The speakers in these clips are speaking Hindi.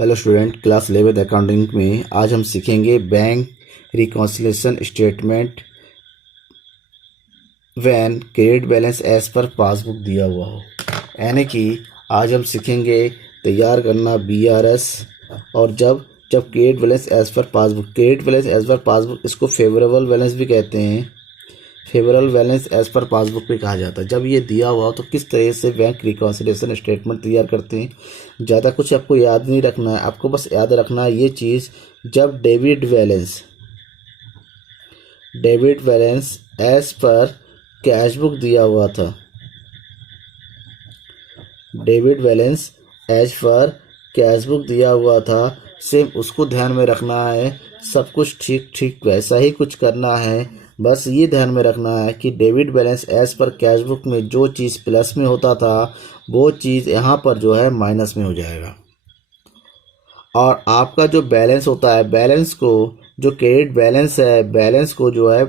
हेलो स्टूडेंट, क्लास 11 अकाउंटिंग में आज हम सीखेंगे bank reconciliation statement when credit balance as per passbook दिया हुआ हो। यानी कि आज हम सीखेंगे तैयार करना BRS और जब credit balance as per passbook इसको फेवरेबल बैलेंस भी कहते हैं। Favourable balance as per passbook पे कहा जाता है। जब ये दिया हुआ हो तो किस तरह से बैंक रिकॉन्सिलिएशन स्टेटमेंट तैयार करते हैं। ज़्यादा कुछ आपको याद नहीं रखना है, आपको बस याद रखना है ये चीज़। जब debit balance as per cash book दिया हुआ था, debit balance as per cash book दिया हुआ था, सेम उसको ध्यान में रखना है। सब कुछ ठीक ठीक वैसा ही कुछ करना है। बस ये ध्यान में रखना है कि debit balance as per cash book में जो चीज़ प्लस में होता था वो चीज़ यहाँ पर जो है माइनस में हो जाएगा। और आपका जो बैलेंस होता है, बैलेंस को जो क्रेडिट बैलेंस है, बैलेंस को जो है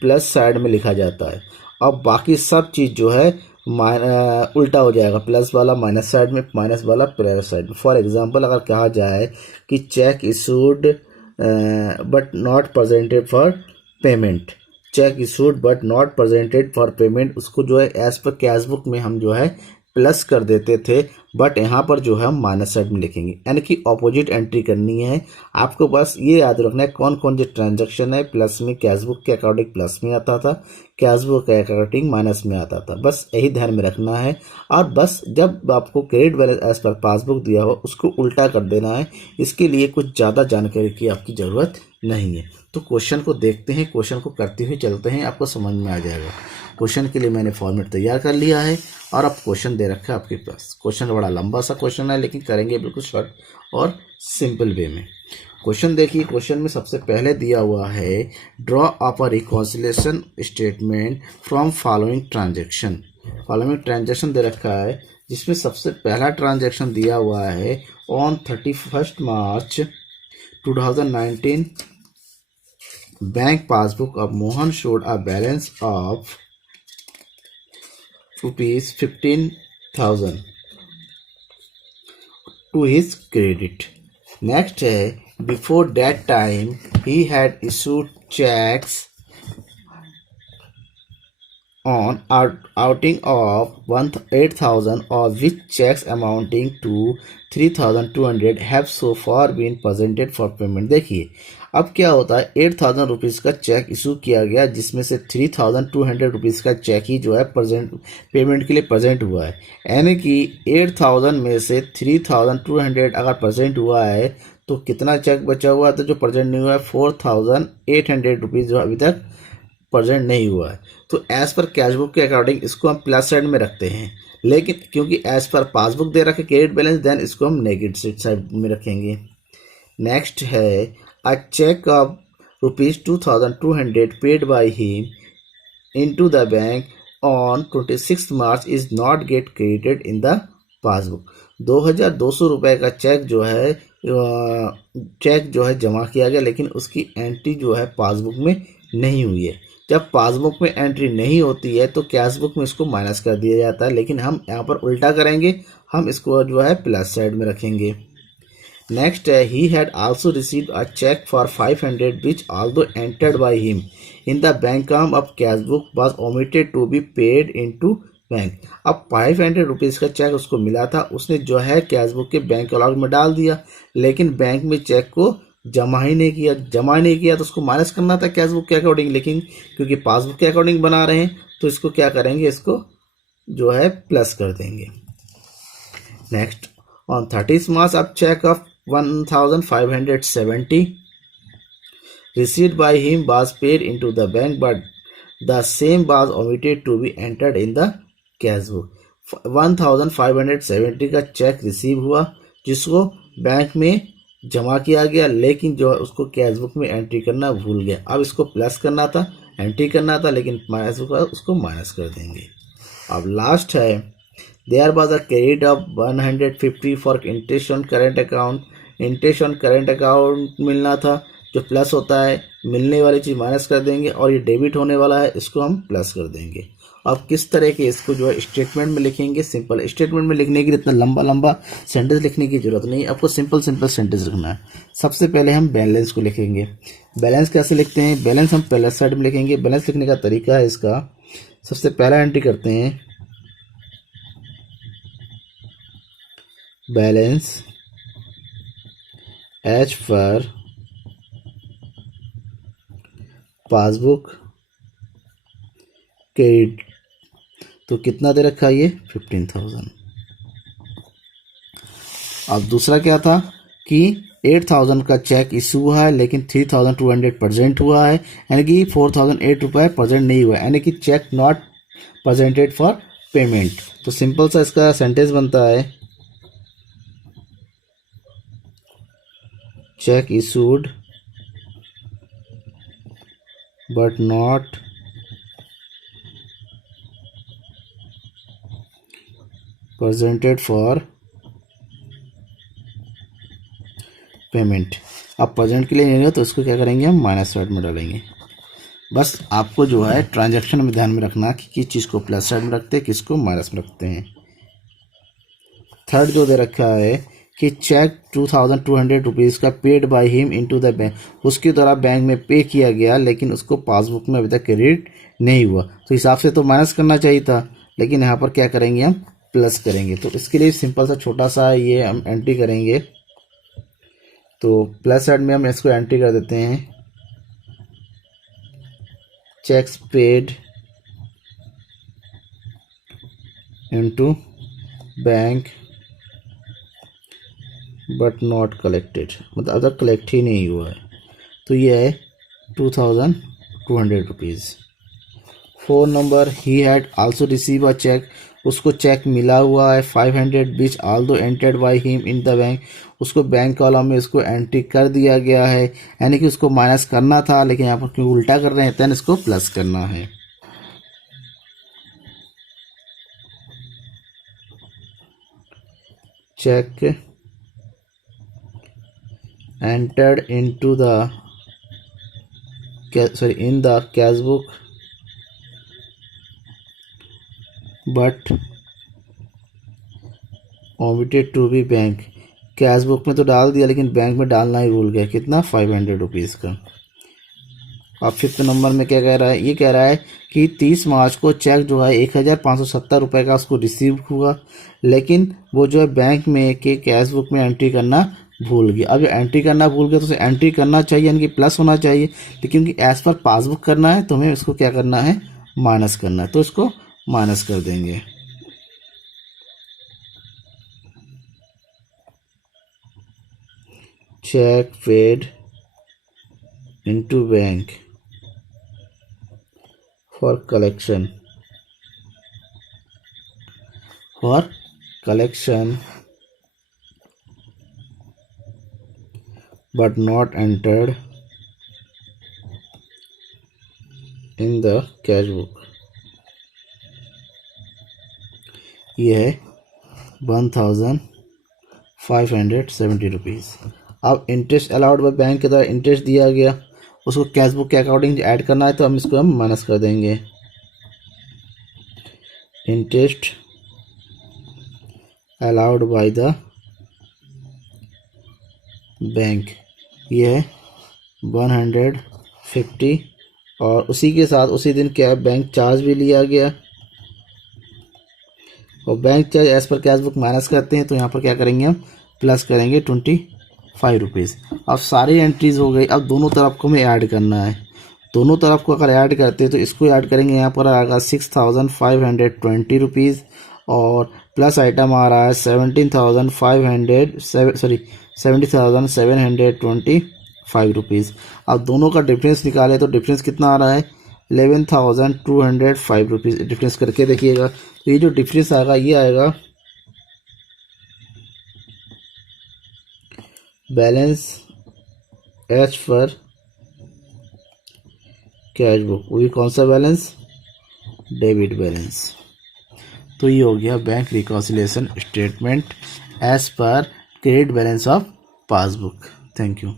प्लस साइड में लिखा जाता है और बाकी सब चीज़ जो है उल्टा हो जाएगा। प्लस वाला माइनस साइड में, माइनस वाला प्लस साइड में। फॉर एग्जांपल अगर कहा जाए कि check issued but not presented for payment, check issued but not presented for payment, उसको जो है एज पर कैश बुक में हम जो है प्लस कर देते थे, बट यहाँ पर जो है हम माइनस साइड में लिखेंगे। यानी कि ऑपोजिट एंट्री करनी है। आपको बस ये याद रखना है कौन कौन से ट्रांजैक्शन है प्लस में, कैश बुक के अकॉर्डिंग प्लस में आता था, कैश बुक के अकॉर्डिंग माइनस में आता था। बस यही ध्यान में रखना है। और बस जब आपको credit balance as per passbook दिया हो उसको उल्टा कर देना है। इसके लिए कुछ ज़्यादा जानकारी की आपकी ज़रूरत नहीं है। तो क्वेश्चन को देखते हैं, क्वेश्चन को करते हुए चलते हैं, आपको समझ में आ जाएगा। क्वेश्चन के लिए मैंने फॉर्मेट तैयार कर लिया है और अब क्वेश्चन दे रखा है आपके पास। क्वेश्चन बड़ा लंबा सा क्वेश्चन है लेकिन करेंगे बिल्कुल शॉर्ट और सिंपल वे में। क्वेश्चन देखिए, क्वेश्चन में सबसे पहले दिया हुआ है draw up a reconciliation statement from following transaction. Following transaction दे रखा है जिसमें सबसे पहला ट्रांजैक्शन दिया हुआ है on 31 March 2019 bank passbook of Mohan showed a balance of ₹15,000 to his credit. Next है before that time he had issued checks on outing of 8,000 of which checks amounting to 3,200 have so far been presented for payment। देखिए अब क्या होता है, 8,000 रुपीज़ का चेक इशू किया गया जिसमें से 3,200 रुपीज़ का चेक ही जो है प्रेजेंट पेमेंट के लिए प्रेजेंट हुआ है। यानी कि 8,000 में से 3,200 अगर प्रेजेंट हुआ है तो कितना चेक बचा हुआ है, तो जो प्रेजेंट नहीं हुआ है 4,800 रुपीज़ जो अभी तक प्रेजेंट नहीं हुआ है। तो एज पर कैश बुक के अकॉर्डिंग इसको हम प्लस साइड में रखते हैं, लेकिन क्योंकि एज पर पासबुक दे रखे क्रेडिट बैलेंस, देन इसको हम नेगेटिव साइड में रखेंगे। नेक्स्ट है a check of ₹2,200 paid by him into the bank on 26 March is not get credited in the passbook। 2,200 रुपये का चेक जो है जमा किया गया लेकिन उसकी एंट्री जो है पासबुक में नहीं हुई है। जब पासबुक में एंट्री नहीं होती है तो कैश बुक में इसको माइनस कर दिया जाता है, लेकिन हम यहाँ पर उल्टा करेंगे, हम इसको जो है प्लस साइड में रखेंगे। Next, he had also received a check for 500 which although entered by him in the bank column of cash book was omitted to be paid into bank. अब 500 रुपीज़ का चेक उसको मिला था, उसने जो है कैश बुक के बैंक अकाउंट में डाल दिया लेकिन बैंक में चेक को जमा ही नहीं किया तो उसको माइनस करना था कैश बुक के अकॉर्डिंग, लेकिन क्योंकि पासबुक के अकॉर्डिंग बना रहे हैं तो इसको क्या करेंगे, इसको जो है प्लस कर देंगे। नेक्स्ट, ऑन 30 मार्च अब check of 1,570 received by him was paid into the bank but the same was omitted to be entered in the cash book। 1,570 का चेक रिसीव हुआ जिसको बैंक में जमा किया गया लेकिन जो उसको कैश बुक में एंट्री करना भूल गया। अब इसको प्लस करना था, एंट्री करना था, लेकिन माइनस उसको माइनस कर देंगे। अब लास्ट है there was a credit of 150 for interest on current account. Interest on current account मिलना था, जो प्लस होता है, मिलने वाली चीज़ माइनस कर देंगे और ये डेबिट होने वाला है, इसको हम प्लस कर देंगे। अब किस तरह के इसको जो है स्टेटमेंट में लिखेंगे। सिंपल स्टेटमेंट में लिखने के लिए इतना लंबा लंबा सेंटेंस लिखने की जरूरत नहीं, आपको सिंपल सिंपल सेंटेंस लिखना है। सबसे पहले हम बैलेंस को लिखेंगे। बैलेंस कैसे लिखते हैं, बैलेंस हम पहले साइड में लिखेंगे। बैलेंस लिखने का तरीका है इसका, सबसे पहला एंट्री करते हैं balance as per passbook credit, तो कितना दे रखा है ये 15,000। अब दूसरा क्या था कि 8,000 का चेक इशू हुआ है लेकिन 3,200 प्रेजेंट हुआ है, यानी कि 4,008 रुपये प्रेजेंट नहीं हुआ है, यानी कि cheque not presented for payment. तो सिंपल सा इसका सेंटेंस बनता है cheque issued but not presented for payment. अब प्रेजेंट के लिए नहीं है तो इसको क्या करेंगे हम माइनस साइड में डालेंगे। बस आपको जो है ट्रांजैक्शन में ध्यान में रखना कि किस चीज़ को प्लस साइड में रखते हैं, किसको माइनस में रखते हैं। थर्ड जो दे रखा है कि चेक 2,200 रुपीज़ का paid by him into the bank, उसके द्वारा बैंक में पे किया गया लेकिन उसको पासबुक में अभी तक क्रेडिट नहीं हुआ। तो हिसाब से तो माइनस करना चाहिए था, लेकिन यहाँ पर क्या करेंगे हम प्लस करेंगे। तो इसके लिए सिंपल सा छोटा सा ये हम एंट्री करेंगे। तो प्लस साइड में हम इसको एंट्री कर देते हैं checks paid into bank but not collected, मतलब अब तक कलेक्ट ही नहीं हुआ है। तो ये है 2,200 रुपीज़। 4 नंबर ही had also receive a cheque, उसको चेक मिला हुआ है 500 which also entered by him in the bank, उसको बैंक कॉलम में इसको एंट्री कर दिया गया है, यानी कि उसको माइनस करना था लेकिन यहाँ पर क्यों उल्टा कर रहे हैं, तो इसको प्लस करना है। Cheque entered into the in the cash book but omitted to be bank, cash book में तो डाल दिया लेकिन बैंक में डालना ही भूल गया। कितना 500 रुपीज़ का। अब 5th नंबर में क्या कह रहा है, ये कह रहा है कि 30 मार्च को चेक जो है 1,570 रुपये का उसको रिसीव हुआ, लेकिन वो जो है बैंक में के कैश बुक में एंट्री करना भूल गया। अब एंट्री करना भूल गया तो उसे एंट्री करना चाहिए, यानी कि प्लस होना चाहिए, लेकिन क्योंकि एज पर पासबुक करना है तो हमें इसको क्या करना है माइनस करना है, तो इसको माइनस कर देंगे। Cheque paid into bank for collection but not entered in the cash book, ये है 1,570 रुपीज़। अब इंटरेस्ट अलाउड बाय बैंक के द्वारा इंटरेस्ट दिया गया, उसको कैश बुक के अकॉर्डिंग ऐड करना है तो हम इसको हम माइनस कर देंगे। Interest allowed by the bank, ये है 150, और उसी के साथ उसी दिन क्या बैंक चार्ज भी लिया गया, और bank charge as per cash book minus करते हैं तो यहाँ पर क्या करेंगे हम प्लस करेंगे 25 रुपीज़। अब सारी एंट्रीज हो गई। अब दोनों तरफ को हमें ऐड करना है। दोनों तरफ को अगर ऐड करते हैं तो इसको ऐड करेंगे, यहाँ पर आएगा 6,520 रुपीज़, और प्लस आइटम आ रहा है 70,725 रुपीज़। अब दोनों का डिफरेंस निकाले तो डिफरेंस कितना आ रहा है 11,205 रुपीज़। डिफरेंस करके देखिएगा तो ये जो डिफरेंस आएगा ये आएगा balance as per cash book, वही कौन सा बैलेंस, डेबिट बैलेंस। तो ये हो गया bank reconciliation statement as per credit balance of passbook. Thank you.